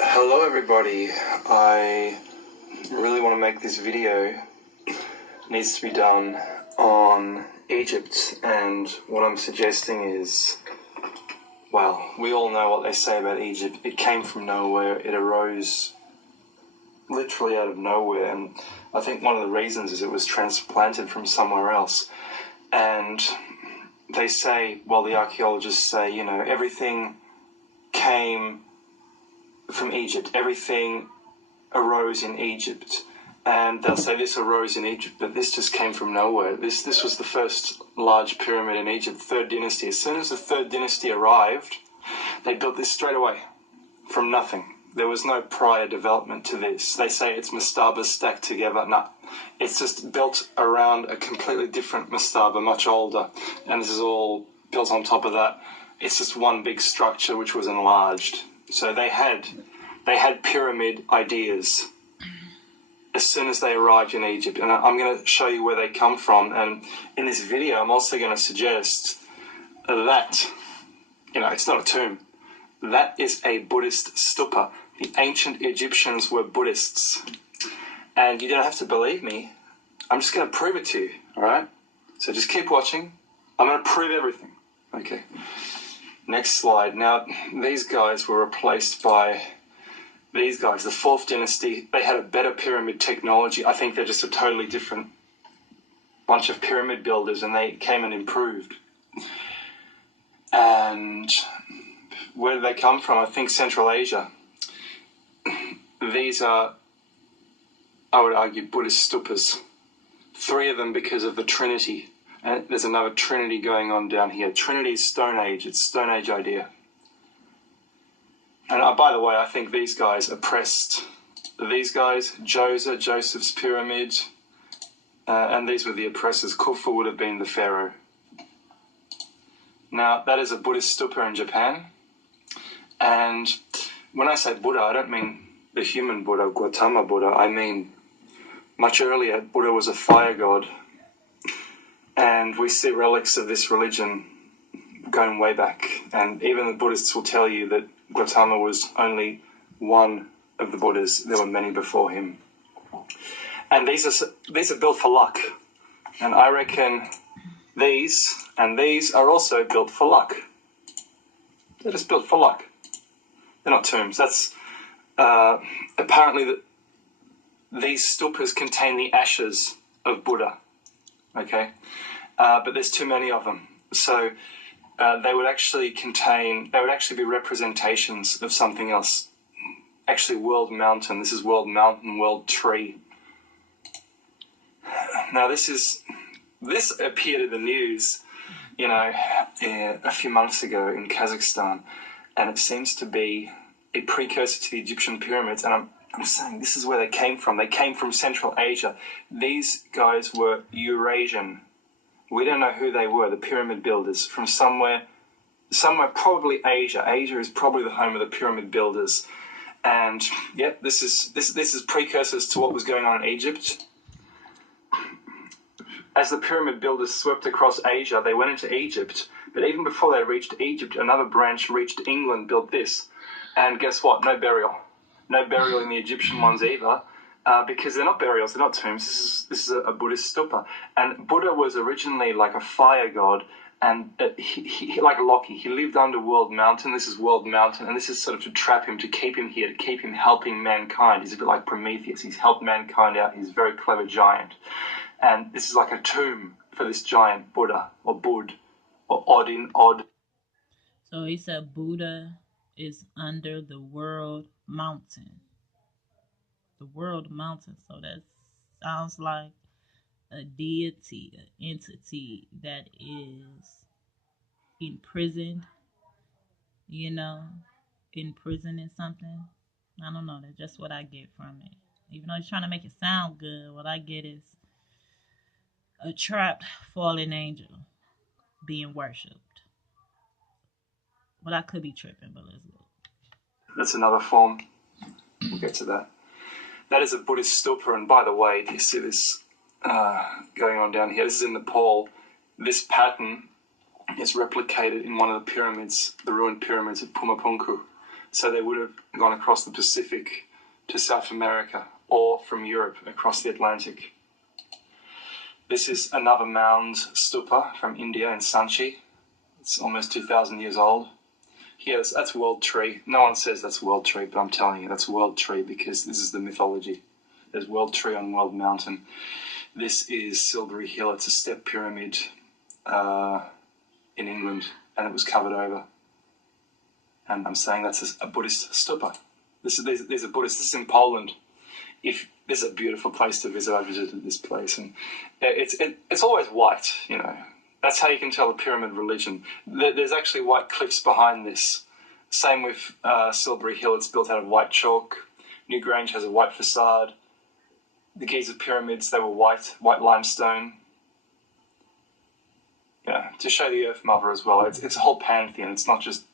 Hello everybody, I really want to make this video. It needs to be done on Egypt, and what I'm suggesting is, well, we all know what they say about Egypt. It came from nowhere, it arose literally out of nowhere, and I think one of the reasons is it was transplanted from somewhere else. And they say, well, the archaeologists say, you know, everything came from Egypt, everything arose in Egypt, and they'll say this arose in Egypt, but this just came from nowhere. This was the first large pyramid in Egypt, Third Dynasty. As soon as the Third Dynasty arrived, they built this straight away from nothing. There was no prior development to this. They say it's mastabas stacked together. No, it's just built around a completely different mastaba, much older, and this is all built on top of that. It's just one big structure which was enlarged. So they had pyramid ideas as soon as they arrived in Egypt, and I'm going to show you where they come from. And in this video, I'm also going to suggest that, you know, it's not a tomb. That is a Buddhist stupa. The ancient Egyptians were Buddhists, and you don't have to believe me. I'm just going to prove it to you. All right? So just keep watching. I'm going to prove everything. Okay. Next slide. Now, these guys were replaced by these guys, the Fourth Dynasty. They had a better pyramid technology. I think they're just a totally different bunch of pyramid builders, and they came and improved. And where did they come from? I think Central Asia. These are, I would argue, Buddhist stupas. 3 of them because of the Trinity. And there's another Trinity going on down here. Trinity is Stone Age. It's Stone Age idea. And by the way, I think these guys oppressed these guys. Joseph's pyramid. And these were the oppressors. Khufu would have been the pharaoh. Now, that is a Buddhist stupa in Japan. And when I say Buddha, I don't mean the human Buddha, Gautama Buddha. I mean, much earlier, Buddha was a fire god. And we see relics of this religion going way back. And even the Buddhists will tell you that Gautama was only one of the Buddhas. There were many before him. And these are built for luck. And I reckon these and these are also built for luck. They're just built for luck. They're not tombs. That's apparently these stupas contain the ashes of Buddha. Okay, but there's too many of them. So they would actually be representations of something else. Actually, World Mountain. This is World Mountain, World Tree. Now this appeared in the news, you know, a few months ago in Kazakhstan, and it seems to be a precursor to the Egyptian pyramids. And I'm saying this is where they came from. They came from Central Asia. These guys were Eurasian. We don't know who they were, the pyramid builders, from somewhere probably Asia. Asia is probably the home of the pyramid builders. And yep, this is precursors to what was going on in Egypt. As the pyramid builders swept across Asia, they went into Egypt. But even before they reached Egypt, another branch reached England, built this. And guess what? No burial. No burial in the Egyptian ones either, because they're not burials, they're not tombs. This is a Buddhist stupa. And Buddha was originally like a fire god, and he like Loki, he lived under World Mountain. This is World Mountain, and this is sort of to trap him, to keep him here, to keep him helping mankind. He's a bit like Prometheus. He's helped mankind out. He's a very clever giant. And this is like a tomb for this giant Buddha, or Bud, or Odd. So he said Buddha is under the World Mountain. The World Mountain. So that sounds like a deity, an entity that is imprisoned, you know, imprisoning something. I don't know. That's just what I get from it. Even though he's trying to make it sound good, what I get is a trapped fallen angel being worshipped. But I could be tripping, but let's go. That's another form. We'll get to that. That is a Buddhist stupa, and by the way, do you see this going on down here? This is in Nepal. This pattern is replicated in one of the pyramids, the ruined pyramids at Pumapunku. So they would have gone across the Pacific to South America, or from Europe across the Atlantic. This is another mound stupa from India in Sanchi. It's almost 2,000 years old. Yes, that's World Tree. No one says that's World Tree, but I'm telling you, that's World Tree because this is the mythology. There's World Tree on World Mountain. This is Silbury Hill. It's a step pyramid in England, and it was covered over. And I'm saying that's a Buddhist stupa. There's a Buddhist. This is in Poland. This is a beautiful place to visit. I visited this place, and it's always white. You know, that's how you can tell a pyramid religion. There's actually white cliffs behind this. Same with Silbury Hill. It's built out of white chalk. Newgrange has a white facade. The Giza pyramids, they were white limestone. Yeah, to show the Earth Mother as well. It's a whole pantheon. It's not just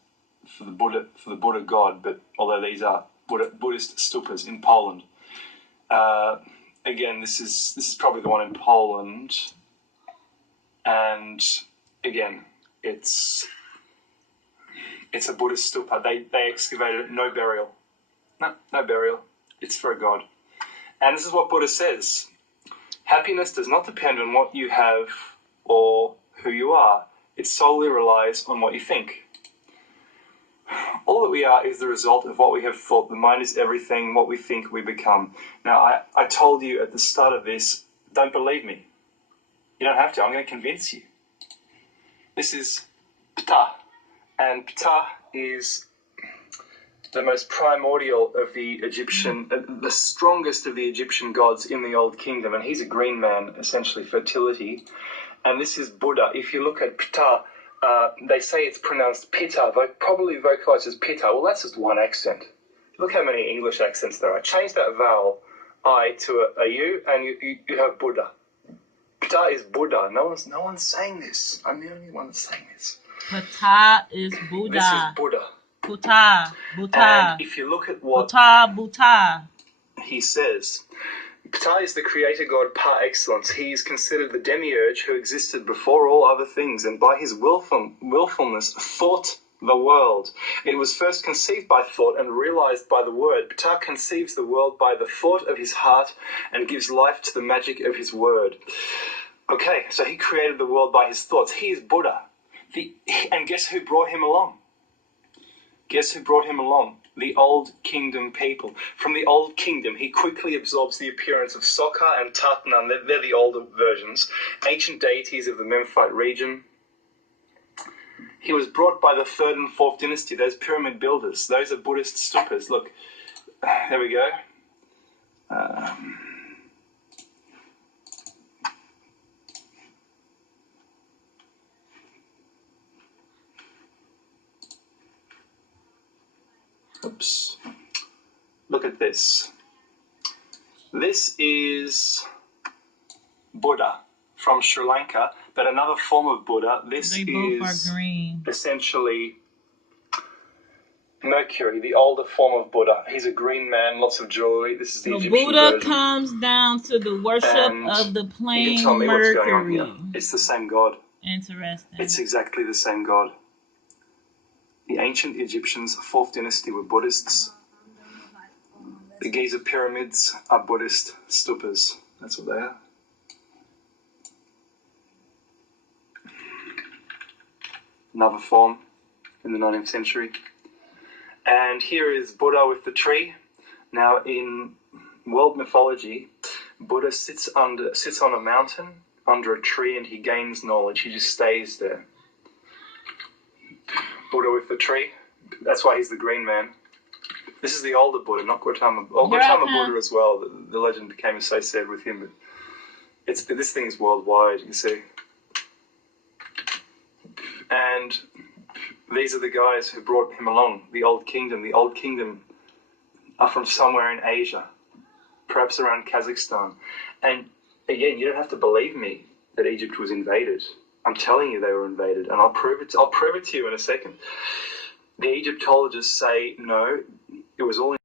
for the Buddha God, but although these are Buddhist stupas in Poland. Again, this is probably the one in Poland, and again, it's a Buddhist stupa. They excavated it, no burial. No burial. It's for a god. And this is what Buddha says. Happiness does not depend on what you have or who you are. It solely relies on what you think. All that we are is the result of what we have thought. The mind is everything. What we think, we become. Now, I told you at the start of this, don't believe me. You don't have to. I'm going to convince you. This is Ptah. And Ptah is the most primordial of the Egyptian, the strongest of the Egyptian gods in the Old Kingdom. And he's a green man, essentially fertility. And this is Buddha. If you look at Ptah, they say it's pronounced Pitta, probably vocalized as Pitta. Well, that's just one accent. Look how many English accents there are. Change that vowel, I, to a U, and you have Buddha. Ptah is Buddha. No one's saying this. I'm the only one that's saying this. Ptah is Buddha. This is Buddha. Buddha. And if you look at what Buddha. he says, Ptah is the creator god par excellence. He is considered the demiurge who existed before all other things, and by his willfulness thought the world. It was first conceived by thought and realized by the word. Ptah conceives the world by the thought of his heart and gives life to the magic of his word. Okay, so he created the world by his thoughts. He is Buddha. And guess who brought him along? Guess who brought him along? The Old Kingdom people. From the Old Kingdom, he quickly absorbs the appearance of Sokha and Tatnan. They're the older versions. Ancient deities of the Memphite region. He was brought by the Third and Fourth Dynasty, those pyramid builders. Those are Buddhist stupas. Look, there we go. Oops. Look at this. This is Buddha from Sri Lanka, but another form of Buddha. This is essentially Mercury, the older form of Buddha. He's a green man, lots of jewelry. This is the Egyptian Buddha version. comes down to the worship of the plane you can tell me Mercury. What's going on here. It's the same god. Interesting. It's exactly the same god. The ancient Egyptians, Fourth Dynasty, were Buddhists. The Giza pyramids are Buddhist stupas. That's what they are. Another form in the 19th century. And here is Buddha with the tree. Now, in world mythology, Buddha sits on a mountain under a tree and he gains knowledge. He just stays there. Buddha with the tree. That's why he's the green man. This is the older Buddha, not Gautama. Oh, Gautama Buddha as well. The legend became associated with him, but this thing is worldwide, you see. And these are the guys who brought him along, the Old Kingdom. The Old Kingdom are from somewhere in Asia, perhaps around Kazakhstan. And again, you don't have to believe me that Egypt was invaded. I'm telling you they were invaded, and I'll prove it to you in a second. The Egyptologists say, no, it was all